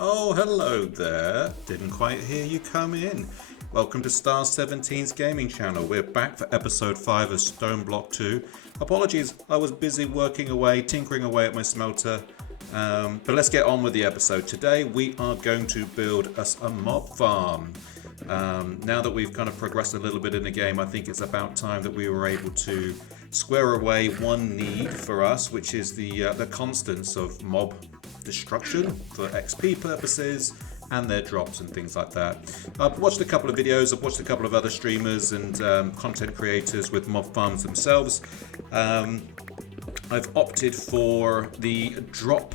Oh, hello there. Didn't quite hear you come in. Welcome to Star17's gaming channel. We're back for episode 5 of StoneBlock 2. Apologies, I was busy working away, tinkering away at my smelter. But let's get on with the episode. Today we are going to build us a mob farm. Now that we've kind of progressed a little bit in the game, I think it's about time that we were able to square away one need for us, which is the constants of mob destruction for XP purposes and their drops and things like that. I've watched a couple of videos, I've watched a couple of other streamers and content creators with mob farms themselves. I've opted for the drop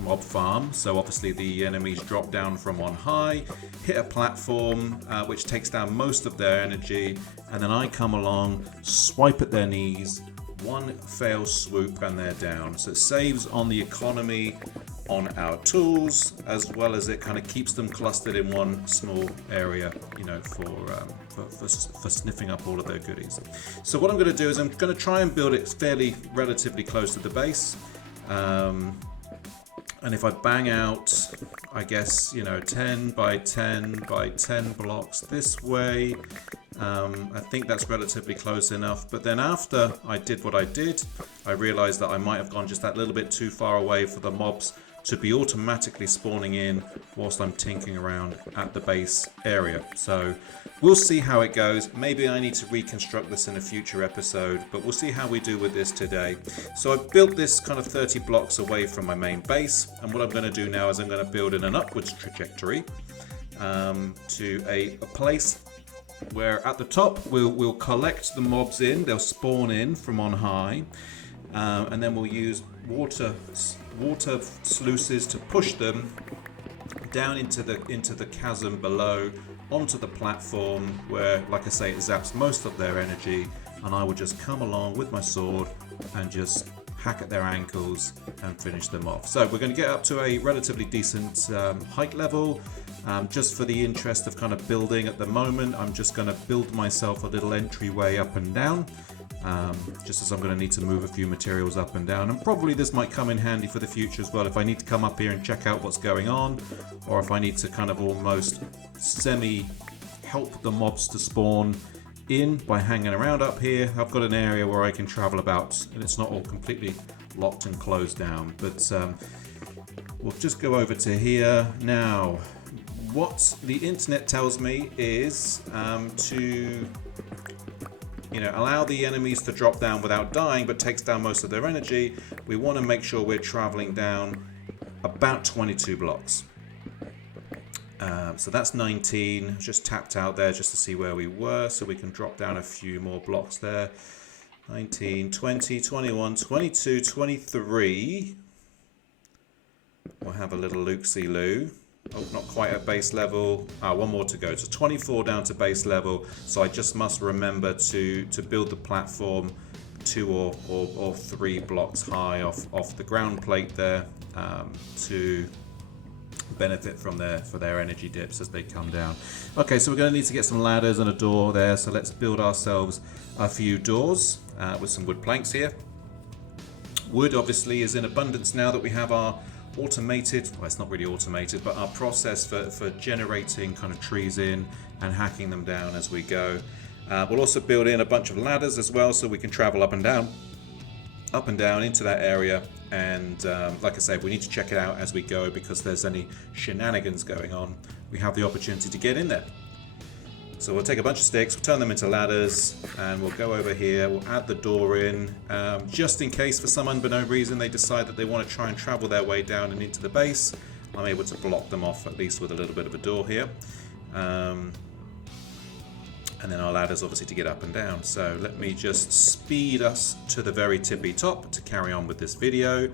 mob farm, so obviously the enemies drop down from on high, hit a platform which takes down most of their energy, and then I come along, swipe at their knees, one fail swoop and they're down. So it saves on the economy on our tools, as well as it kind of keeps them clustered in one small area, you know, for sniffing up all of their goodies. So what I'm going to do is I'm going to try and build it relatively close to the base. And if I bang out, I guess, you know, 10 by 10 by 10 blocks this way, I think that's relatively close enough. But then after I did what I did, I realized that I might have gone just that little bit too far away for the mobs to be automatically spawning in whilst I'm tinkering around at the base area. So we'll see how it goes. Maybe I need to reconstruct this in a future episode, but we'll see how we do with this today. So I've built this kind of 30 blocks away from my main base, and what I'm going to do now is I'm going to build in an upwards trajectory to a place where at the top we'll collect the mobs in, they'll spawn in from on high, and then we'll use water sluices to push them down into the chasm below onto the platform where, like I say, it zaps most of their energy, and I will just come along with my sword and just hack at their ankles and finish them off. So we're going to get up to a relatively decent height level. Just for the interest of kind of building at the moment, I'm just going to build myself a little entryway up and down, just as I'm going to need to move a few materials up and down, and probably this might come in handy for the future as well if I need to come up here and check out what's going on, or if I need to kind of almost help the mobs to spawn in by hanging around up here. I've got an area where I can travel about and it's not all completely locked and closed down, but we'll just go over to here now. What the internet tells me is to allow the enemies to drop down without dying, but takes down most of their energy. We want to make sure we're traveling down about 22 blocks. So that's 19. Just tapped out there just to see where we were, so we can drop down a few more blocks there. 19, 20, 21, 22, 23. We'll have a little look-see-loo. Oh, not quite at base level. One more to go. So 24 down to base level. So I just must remember to build the platform 2 or 3 blocks high off the ground plate there to benefit from their energy dips as they come down. Okay, so we're going to need to get some ladders and a door there. So let's build ourselves a few doors with some wood planks here. Wood obviously is in abundance now that we have our automated, well, it's not really automated, but our process for generating kind of trees in and hacking them down as we go. We'll also build in a bunch of ladders as well, so we can travel up and down into that area. And like I say, we need to check it out as we go, because there's any shenanigans going on, we have the opportunity to get in there. So we'll take a bunch of sticks, we'll turn them into ladders, and we'll go over here, we'll add the door in, just in case for some unbeknown reason they decide that they want to try and travel their way down and into the base. I'm able to block them off at least with a little bit of a door here. And then our ladders obviously to get up and down. So let me just speed us to the very tippy top to carry on with this video.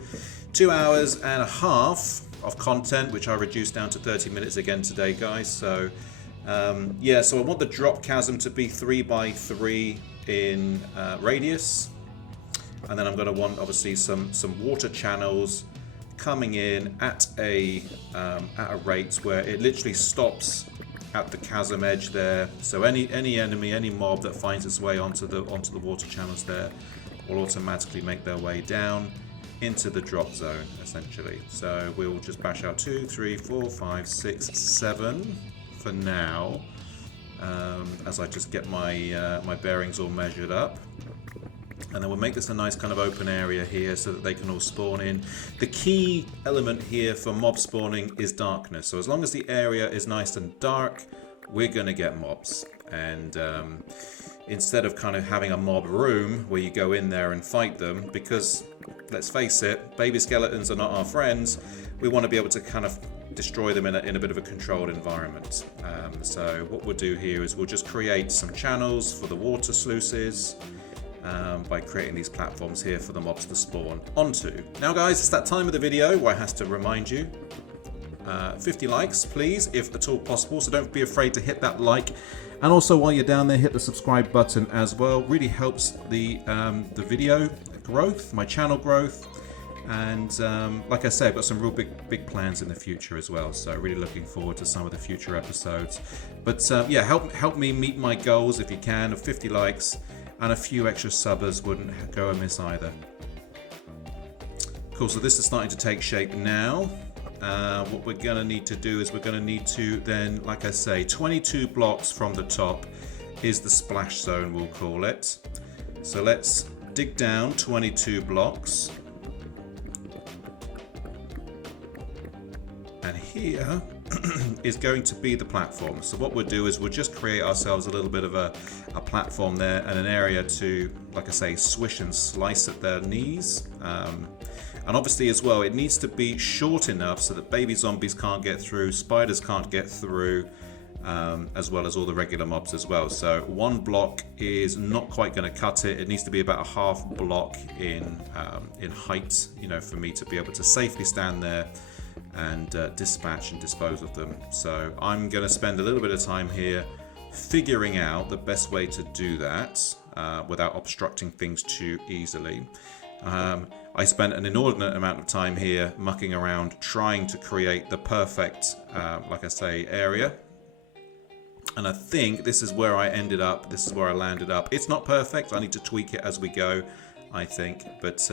2 hours and a half of content, which I reduced down to 30 minutes again today, guys. So yeah, so I want the drop chasm to be 3 by 3 in radius, and then I'm going to want obviously some water channels coming in at a rate where it literally stops at the chasm edge there. So any enemy, any mob that finds its way onto the water channels there will automatically make their way down into the drop zone, essentially. So we'll just bash out 2, 3, 4, 5, 6, 7 for now, as I just get my my bearings all measured up. And then we'll make this a nice kind of open area here so that they can all spawn in. The key element here for mob spawning is darkness. So as long as the area is nice and dark, we're going to get mobs. And instead of kind of having a mob room where you go in there and fight them, because let's face it, baby skeletons are not our friends, we want to be able to kind of destroy them in a bit of a controlled environment. So what we'll do here is we'll just create some channels for the water sluices, by creating these platforms here for the mobs to spawn onto. Now guys, it's that time of the video where I have to remind you, 50 likes please, if at all possible, so don't be afraid to hit that like, and also while you're down there, hit the subscribe button as well. Really helps the video growth, my channel growth, and like I said, I've got some real big plans in the future as well, so really looking forward to some of the future episodes. But yeah, help me meet my goals if you can, of 50 likes, and a few extra subbers wouldn't go amiss either. Cool, so this is starting to take shape now. What we're going to need to do is we're going to need to then, like I say, 22 blocks from the top is the splash zone, we'll call it. So let's dig down 22 blocks. And here is going to be the platform. So what we'll do is we'll just create ourselves a little bit of a platform there and an area to, like I say, swish and slice at their knees. And obviously as well, it needs to be short enough so that baby zombies can't get through, spiders can't get through, as well as all the regular mobs as well. So one block is not quite going to cut it. It needs to be about a half block in height, you know, for me to be able to safely stand there and dispatch and dispose of them. So I'm going to spend a little bit of time here figuring out the best way to do that without obstructing things too easily. I spent an inordinate amount of time here mucking around trying to create the perfect, like I say, area. And I think this is where I ended up, this is where I landed up. It's not perfect, I need to tweak it as we go, I think, but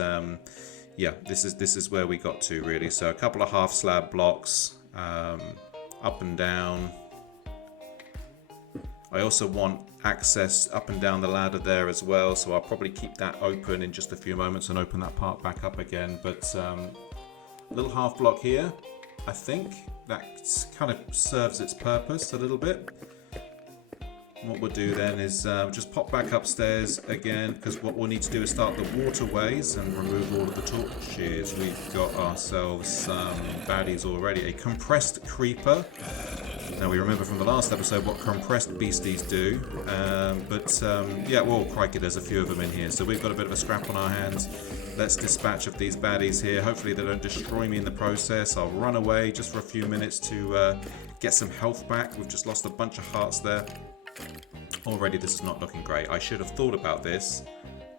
yeah, this is where we got to really. So a couple of half slab blocks, up and down. I also want access up and down the ladder there as well, so I'll probably keep that open in just a few moments and open that part back up again. But little half block here, I think that kind of serves its purpose a little bit. What we'll do then is just pop back upstairs again, because what we'll need to do is start the waterways and remove all of the torches. We've got ourselves some baddies already. A compressed creeper. Now we remember from the last episode what compressed beasties do, yeah, well, crikey, there's a few of them in here, so we've got a bit of a scrap on our hands. Let's dispatch of these baddies here. Hopefully they don't destroy me in the process. I'll run away just for a few minutes to get some health back. We've just lost a bunch of hearts there. Already this is not looking great. I should have thought about this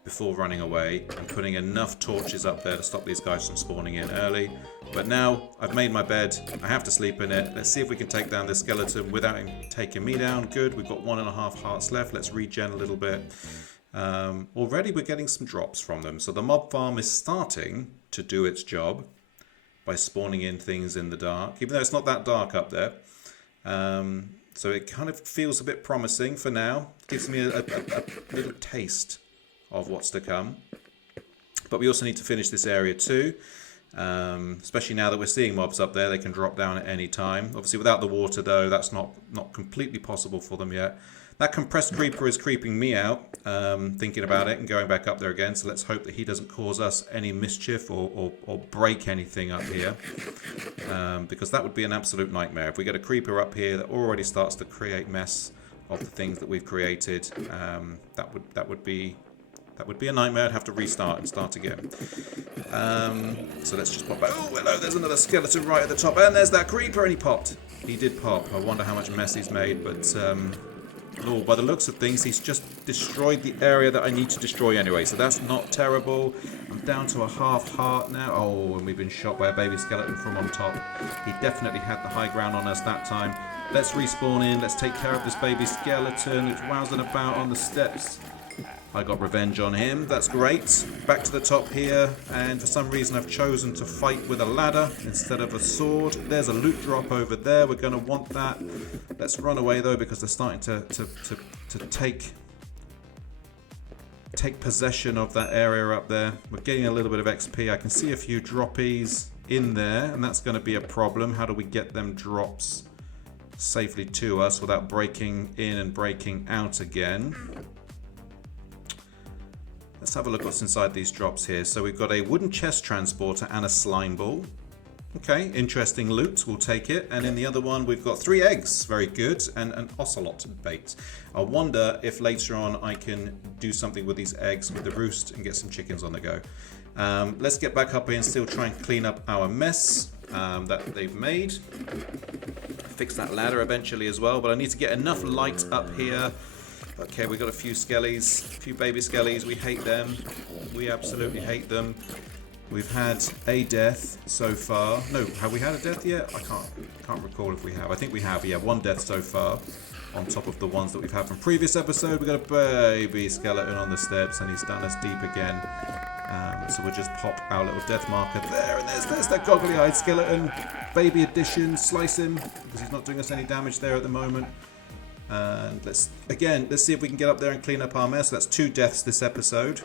before running away and putting enough torches up there to stop these guys from spawning in early. But now I've made my bed, I have to sleep in it. Let's see if we can take down this skeleton without him taking me down. Good, we've got 1.5 hearts left. Let's regen a little bit. Already we're getting some drops from them. So the mob farm is starting to do its job by spawning in things in the dark, even though it's not that dark up there. So it kind of feels a bit promising for now. Gives me a little taste of what's to come. But we also need to finish this area too. Especially now that we're seeing mobs up there, they can drop down at any time. Obviously without the water though, that's not completely possible for them yet. That compressed creeper is creeping me out, thinking about it and going back up there again. So let's hope that he doesn't cause us any mischief or break anything up here. Because that would be an absolute nightmare. If we get a creeper up here that already starts to create mess of the things that we've created, that would be a nightmare. I'd have to restart and start again. So let's just pop back. Oh, hello, there's another skeleton right at the top. And there's that creeper, and he popped. He did pop. I wonder how much mess he's made, but oh, by the looks of things, he's just destroyed the area that I need to destroy anyway, so that's not terrible. I'm down to a half heart now. Oh, and we've been shot by a baby skeleton from on top. He definitely had the high ground on us that time. Let's respawn in. Let's take care of this baby skeleton. It's wowsing about on the steps. I got revenge on him. That's great. Back to the top here, and for some reason I've chosen to fight with a ladder instead of a sword. There's a loot drop over there. We're going to want that. Let's run away though, because they're starting to take possession of that area up there. We're getting a little bit of XP. I can see a few droppies in there, and that's going to be a problem. How do we get them drops safely to us without breaking in and breaking out again? Let's have a look what's inside these drops here. So we've got a wooden chest transporter and a slime ball. Okay, interesting loot, we'll take it. And in the other one we've got 3 eggs, very good, and an ocelot bait. I wonder if later on I can do something with these eggs with the roost and get some chickens on the go. Let's get back up here and still try and clean up our mess that they've made. Fix that ladder eventually as well, but I need to get enough light up here. Okay, we've got a few skellies, a few baby skellies. We hate them. We absolutely hate them. We've had a death so far. No, have we had a death yet? I can't recall if we have. I think we have. Yeah, 1 death so far on top of the ones that we've had from previous episode. We've got a baby skeleton on the steps, and he's done us deep again. So we'll just pop our little death marker there, and there's that goggly-eyed skeleton. Baby edition, slice him, because he's not doing us any damage there at the moment. And let's see if we can get up there and clean up our mess. So that's 2 deaths this episode.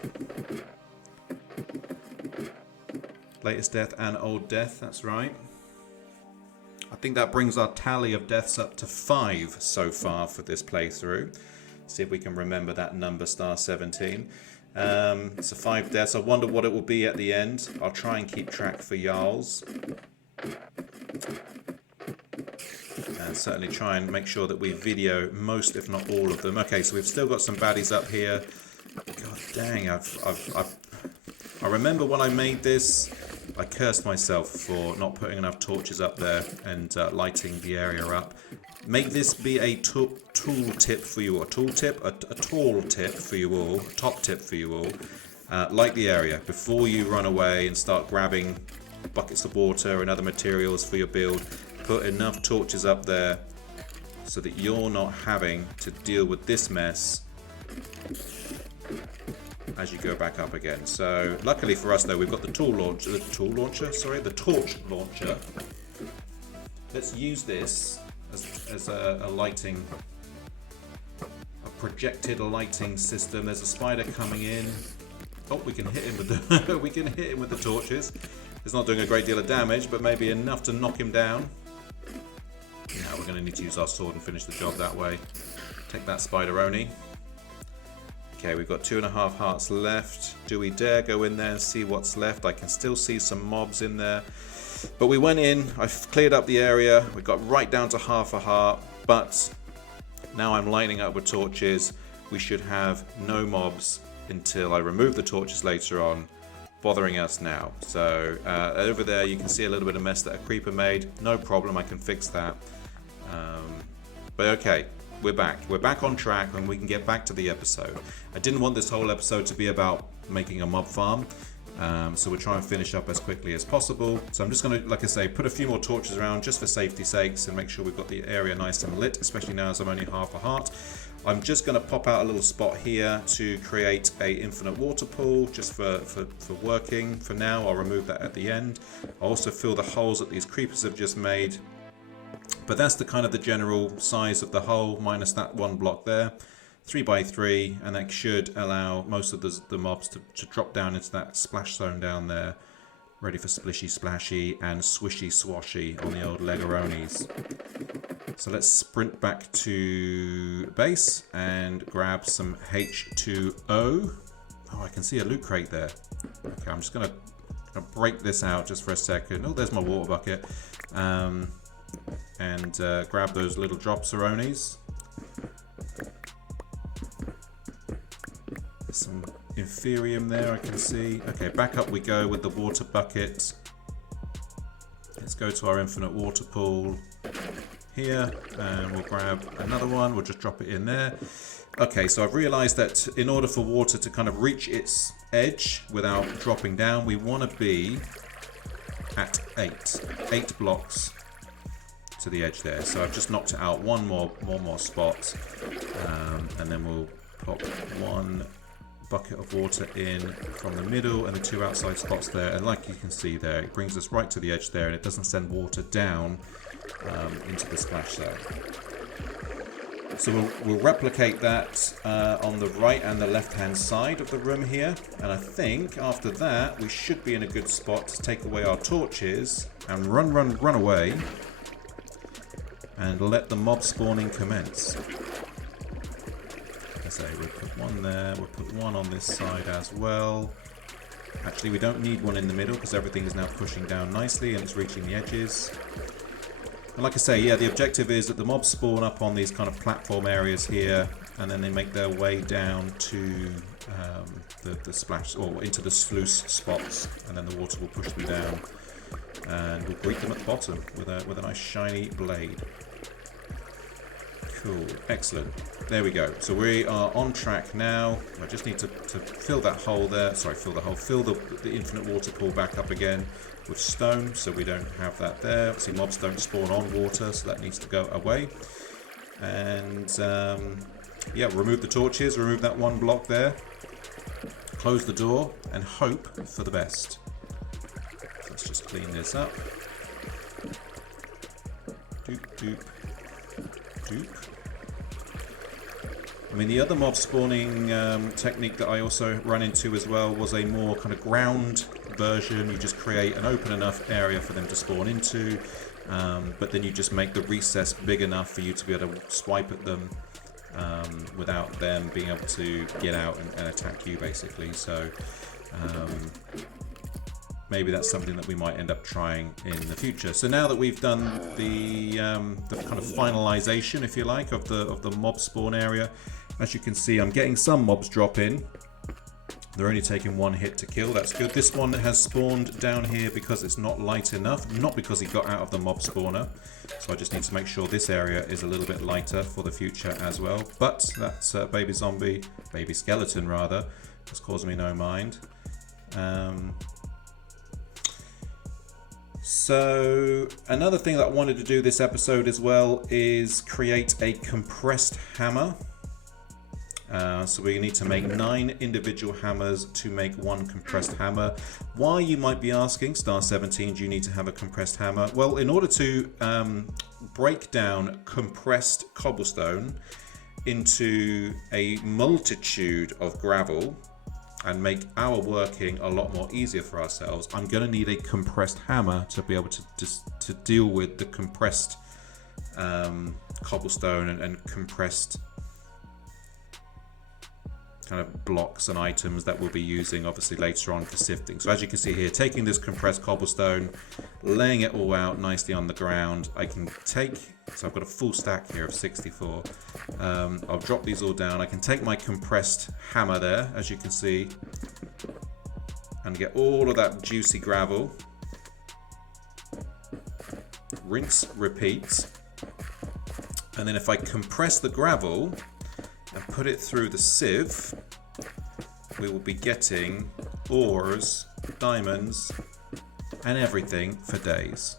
Latest death and old death, that's right. I think that brings our tally of deaths up to 5 so far for this playthrough. See if we can remember that number, Star17. So 5 deaths. I wonder what it will be at the end. I'll try and keep track for Jarls. And certainly try and make sure that we video most, if not all of them. Okay, so we've still got some baddies up here. God dang, I remember when I made this, I cursed myself for not putting enough torches up there and lighting the area up. Make this be a tool tip for you all. A tall tip for you all. A top tip for you all. Light the area before you run away and start grabbing buckets of water and other materials for your build. Put enough torches up there so that you're not having to deal with this mess as you go back up again. So luckily for us though, we've got the the torch launcher. Let's use this as a lighting, a projected lighting system. There's a spider coming in. Oh, we can hit him with the we can hit him with the torches. It's not doing a great deal of damage, but maybe enough to knock him down. Now we're going to need to use our sword and finish the job that way. Take that, Spideroni. Okay, we've got 2.5 hearts left. Do we dare go in there and see what's left? I can still see some mobs in there. But we went in, I've cleared up the area, we got right down to 1/2 heart, but now I'm lighting up with torches. We should have no mobs until I remove the torches later on, bothering us now. So over there you can see a little bit of mess that a creeper made. No problem, I can fix that. But okay, we're back. We're back on track and we can get back to the episode. I didn't want this whole episode to be about making a mob farm. So we'll try and finish up as quickly as possible. So I'm just going to, like I say, put a few more torches around just for safety's sakes and make sure we've got the area nice and lit, especially now as I'm only 1/2 heart. I'm just going to pop out a little spot here to create a infinite water pool just for working for now. I'll remove that at the end. I'll also fill the holes that these creepers have just made. But that's the kind of the general size of the hole minus that 1 block there. 3 by 3, and that should allow most of the mobs to drop down into that splash zone down there, ready for splishy splashy and swishy swashy on the old Legaronis. So let's sprint back to base and grab some H2O. Oh, I can see a loot crate there. Okay, I'm just gonna break this out just for a second. Oh, there's my water bucket. And grab those little Dropseronis. Some Inferium there, I can see. Okay, back up we go with the water bucket. Let's go to our infinite water pool here, and we'll grab another one. We'll just drop it in there. Okay, so I've realized that in order for water to kind of reach its edge without dropping down, we want to be at 8 blocks to the edge there. So I've just knocked it out one more spot, and then we'll pop one bucket of water in from the middle and the 2 outside spots there, and like you can see there, it brings us right to the edge there, and it doesn't send water down into the splash zone. So we'll replicate that on the right and the left hand side of the room here, and I think after that we should be in a good spot to take away our torches and run away and let the mob spawning commence. I say we'll put one there, we'll put one on this side as well. Actually, we don't need one in the middle because everything is now pushing down nicely and it's reaching the edges. And like I say, yeah, the objective is that the mobs spawn up on these kind of platform areas here, and then they make their way down to the splash, or into the sluice spots, and then the water will push them down, and we'll greet them at the bottom with a nice shiny blade. Cool, excellent. There we go. So we are on track now. I just need to fill that hole there. Sorry, fill the infinite water pool back up again with stone, so we don't have that there. Obviously, mobs don't spawn on water, so that needs to go away. And yeah, remove the torches, remove that one block there, close the door, and hope for the best. So let's just clean this up. Doop, doop, doop. I mean, the other mob spawning technique that I also ran into as well was a more kind of ground version. You just create an open enough area for them to spawn into, but then you just make the recess big enough for you to be able to swipe at them without them being able to get out and attack you, basically. So maybe that's something that we might end up trying in the future. So now that we've done the kind of finalization, if you like, of the mob spawn area, as you can see, I'm getting some mobs drop in. They're only taking 1 hit to kill. That's good. This one has spawned down here because it's not light enough, not because he got out of the mob spawner. So I just need to make sure this area is a little bit lighter for the future as well. But that's baby skeleton rather, has caused me no mind. So another thing that I wanted to do this episode as well is create a compressed hammer. So we need to make 9 individual hammers to make 1 compressed hammer. Why, you might be asking, Star17, do you need to have a compressed hammer? Well, in order to break down compressed cobblestone into a multitude of gravel and make our working a lot more easier for ourselves, I'm going to need a compressed hammer to be able to deal with the compressed cobblestone and compressed kind of blocks and items that we'll be using obviously later on for sifting. So as you can see here, taking this compressed cobblestone, laying it all out nicely on the ground, I can take, so I've got a full stack here of 64. I'll drop these all down. I can take my compressed hammer there, as you can see, and get all of that juicy gravel. Rinse, repeat. And then if I compress the gravel and put it through the sieve, we will be getting ores, diamonds, and everything for days.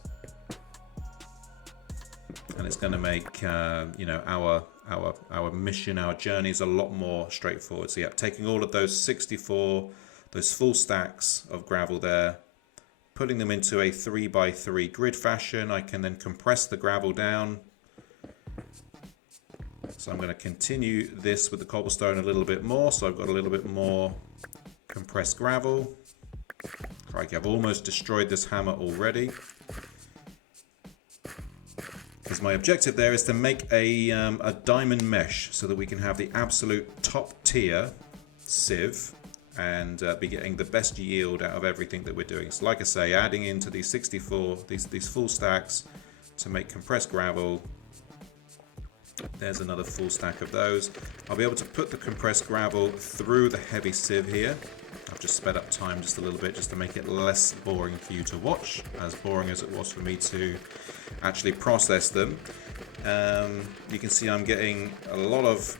And it's going to make you know, our mission, our journey is a lot more straightforward. So yeah, taking all of those 64, those full stacks of gravel there, putting them into a 3x3 grid fashion. I can then compress the gravel down. So I'm going to continue this with the cobblestone a little bit more. So I've got a little bit more compressed gravel. Crikey, I've almost destroyed this hammer already. Because my objective there is to make a diamond mesh so that we can have the absolute top tier sieve and be getting the best yield out of everything that we're doing. So like I say, adding into these 64, these full stacks to make compressed gravel. There's another full stack of those. I'll be able to put the compressed gravel through the heavy sieve here. I've just sped up time just a little bit just to make it less boring for you to watch, as boring as it was for me to actually process them. You can see I'm getting a lot of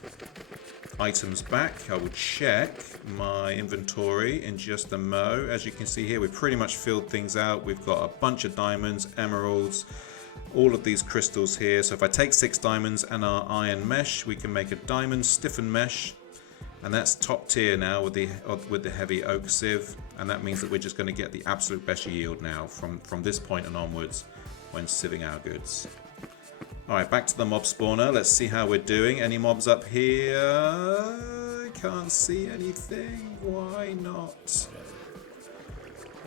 items back. I will check my inventory in just a mo. As you can see here, we've pretty much filled things out. We've got a bunch of diamonds, emeralds, all of these crystals here. So if I take 6 diamonds and our iron mesh, we can make a diamond stiffen mesh, And that's top tier now with the heavy oak sieve, and that means that we're just going to get the absolute best yield now from this point and onwards when sieving our goods. Alright, back to the mob spawner. Let's see how we're doing. Any mobs up here? Can't see anything. Why not?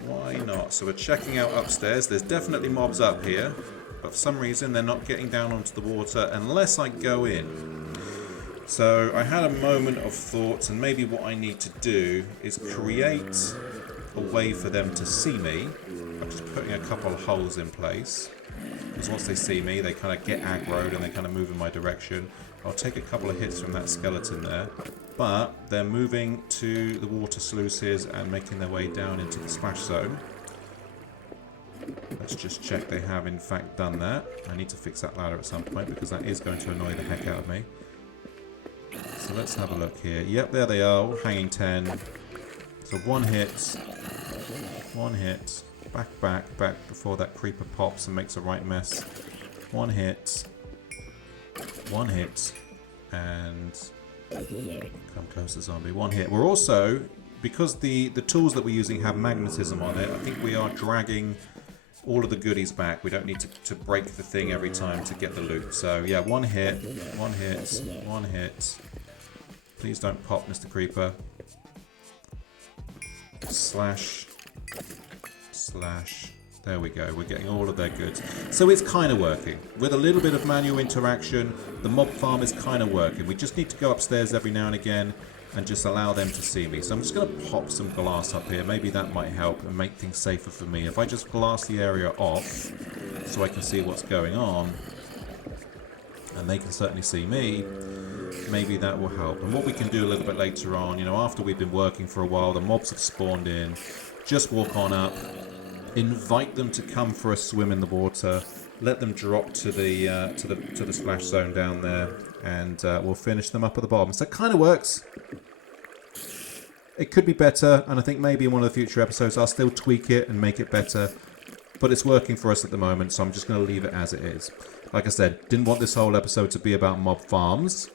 Why not? So we're checking out upstairs. There's definitely mobs up here, but for some reason they're not getting down onto the water unless I go in. So I had a moment of thought, and maybe what I need to do is create a way for them to see me. I'm just putting a couple of holes in place, because once they see me they kind of get aggroed and they kind of move in my direction. I'll take a couple of hits from that skeleton there, but they're moving to the water sluices and making their way down into the splash zone. Let's just check they have in fact done that. I need to fix that ladder at some point because that is going to annoy the heck out of me. So let's have a look here. Yep, there they are, all hanging 10. So one hit, back before that creeper pops and makes a right mess. One hit, and come closer, zombie. One hit. We're also, because the tools that we're using have magnetism on it, I think we are dragging all of the goodies back. We don't need to break the thing every time to get the loot. So yeah, one hit. Please don't pop, Mr. Creeper. Slash. There we go. We're getting all of their goods. So it's kind of working. With a little bit of manual interaction, the mob farm is kind of working. We just need to go upstairs every now and again and just allow them to see me. So I'm just going to pop some glass up here. Maybe that might help and make things safer for me. If I just glass the area off so I can see what's going on, and they can certainly see me, maybe that will help. And what we can do a little bit later on, you know, after we've been working for a while, the mobs have spawned in, just walk on up, invite them to come for a swim in the water, let them drop to the splash zone down there, and we'll finish them up at the bottom. So it kind of works. It could be better, and I think maybe in one of the future episodes I'll still tweak it and make it better, but it's working for us at the moment, so I'm just going to leave it as it is. Like I said, didn't want this whole episode to be about mob farms,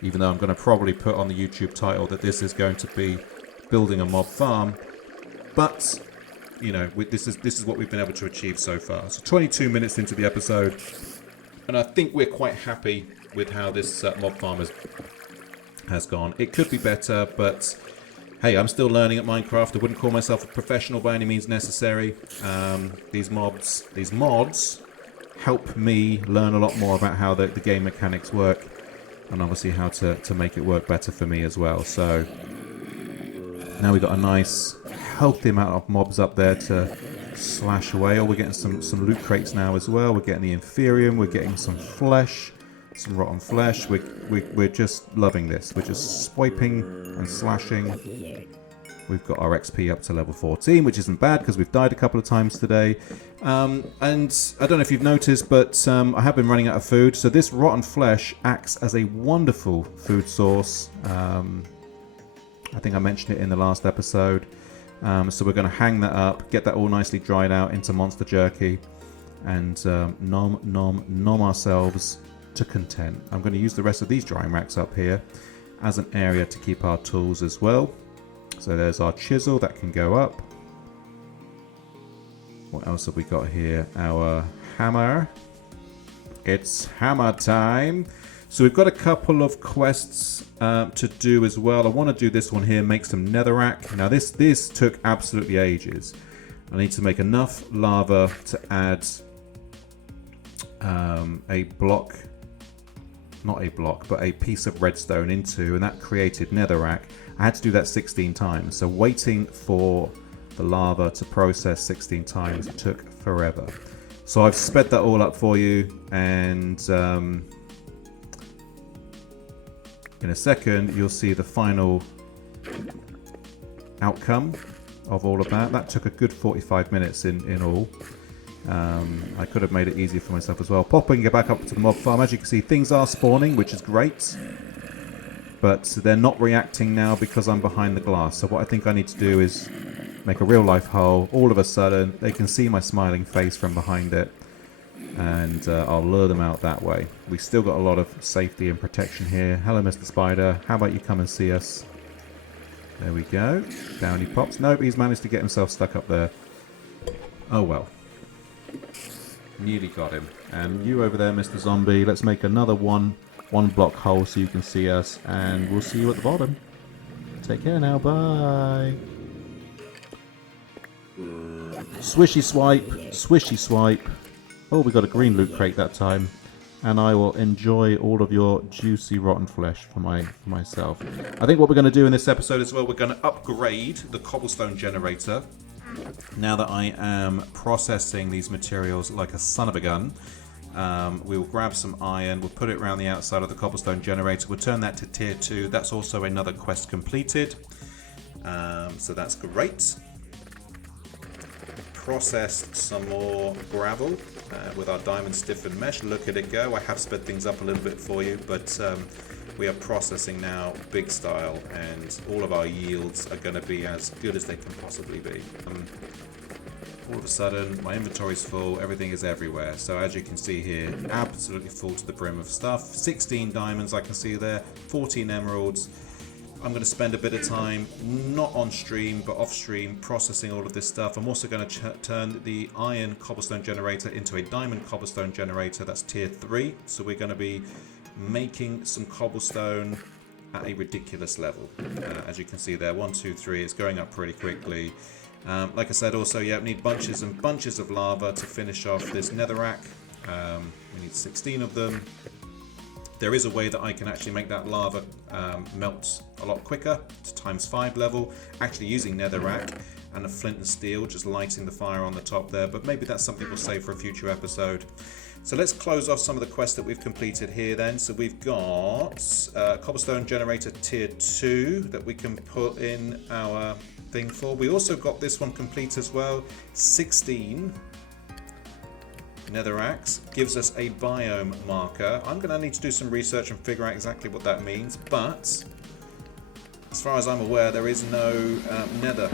even though I'm going to probably put on the YouTube title that this is going to be building a mob farm, but you know, this is what we've been able to achieve so far. So 22 minutes into the episode, and I think we're quite happy with how this mob farm has gone. It could be better, but hey, I'm still learning at Minecraft. I wouldn't call myself a professional by any means necessary. These mods help me learn a lot more about how the game mechanics work, and obviously how to make it work better for me as well. So now we've got a nice healthy amount of mobs up there to slash away. Oh, we're getting some loot crates now as well. We're getting the Inferium. We're getting some flesh, some rotten flesh. We're just loving this. We're just swiping and slashing. We've got our XP up to level 14, which isn't bad because we've died a couple of times today. And I don't know if you've noticed, but I have been running out of food. So this rotten flesh acts as a wonderful food source. I think I mentioned it in the last episode. So we're going to hang that up, get that all nicely dried out into monster jerky, and nom ourselves to content. I'm going to use the rest of these drying racks up here as an area to keep our tools as well. So there's our chisel that can go up. What else have we got here? Our hammer. It's hammer time. So we've got a couple of quests to do as well. I want to do this one here, make some netherrack. Now this took absolutely ages. I need to make enough lava to add a block, not a block, but a piece of redstone into, and that created netherrack. I had to do that 16 times. So waiting for the lava to process 16 times took forever. So I've sped that all up for you, and in a second you'll see the final outcome of all of that. That took a good 45 minutes in all. I could have made it easier for myself as well. Popping it back up to the mob farm. As you can see, things are spawning, which is great, but they're not reacting now because I'm behind the glass. So what I think I need to do is make a real life hole. All of a sudden they can see my smiling face from behind it, and I'll lure them out that way. We still got a lot of safety and protection here. Hello, Mr. Spider. How about you come and see us? There we go. Down he pops. Nope, he's managed to get himself stuck up there. Oh well. Nearly got him. And you over there, Mr. Zombie, let's make another one block hole so you can see us, and we'll see you at the bottom. Take care now, bye. Swishy swipe, swishy swipe. Oh, we got a green loot crate that time. And I will enjoy all of your juicy rotten flesh for myself. I think what we're going to do in this episode as well, we're going to upgrade the cobblestone generator. Now that I am processing these materials like a son of a gun, we will grab some iron, we'll put it around the outside of the cobblestone generator, we'll turn that to tier 2. That's also another quest completed. So that's great. Processed some more gravel with our diamond stiffened mesh. Look at it go. I have sped things up a little bit for you, but we are processing now big style, and all of our yields are going to be as good as they can possibly be. All of a sudden my inventory's full, everything is everywhere. So as you can see here, absolutely full to the brim of stuff. 16 diamonds I can see there, 14 emeralds. I'm going to spend a bit of time, not on stream, but off stream, processing all of this stuff. I'm also going to turn the iron cobblestone generator into a diamond cobblestone generator. That's tier 3. So we're going to be making some cobblestone at a ridiculous level. As you can see there, 1, 2, 3, it's going up pretty quickly. Like I said, also, yeah, we need bunches and bunches of lava to finish off this netherrack. We need 16 of them. There is a way that I can actually make that lava melt a lot quicker to ×5 level, actually using netherrack and a flint and steel, just lighting the fire on the top there, but maybe that's something we'll save for a future episode. So let's close off some of the quests that we've completed here then. So we've got cobblestone generator tier 2 that we can put in our thing for. We also got this one complete as well, 16 netherracks, gives us a biome marker. I'm going to need to do some research and figure out exactly what that means, but as far as I'm aware, there is no nether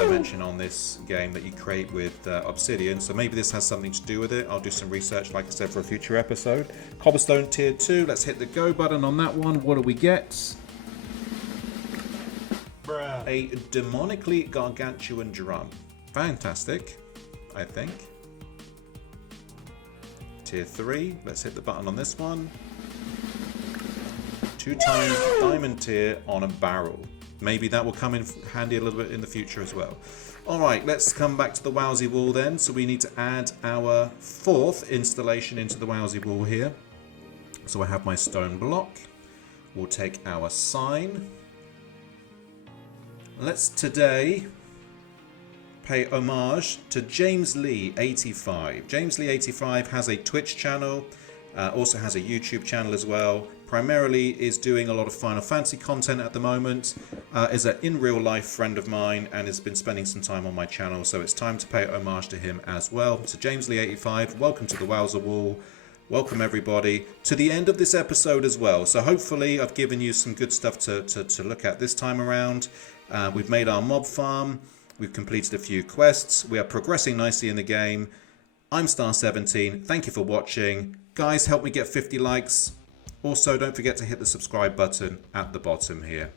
dimension on this game that you create with obsidian, so maybe this has something to do with it. I'll do some research, like I said, for a future episode. Cobblestone tier 2, let's hit the go button on that one. What do we get? Bruh. A demonically gargantuan drum. Fantastic, I think. Tier 3, let's hit the button on this one. 2 times diamond tier on a barrel. Maybe that will come in handy a little bit in the future as well. Alright, let's come back to the WOWSE wall then. So we need to add our 4th installation into the WOWSE wall here. So I have my stone block. We'll take our sign. Let's today pay homage to James Lee 85. James Lee 85 has a Twitch channel, also has a YouTube channel as well. Primarily is doing a lot of Final Fantasy content at the moment, is an in real life friend of mine and has been spending some time on my channel, so it's time to pay homage to him as well. So James Lee 85, welcome to the WOWSE wall. Welcome everybody to the end of this episode as well. So hopefully I've given you some good stuff to look at this time around. We've made our mob farm. We've completed a few quests. We are progressing nicely in the game. I'm Star17. Thank you for watching. Guys, help me get 50 likes. Also, don't forget to hit the subscribe button at the bottom here.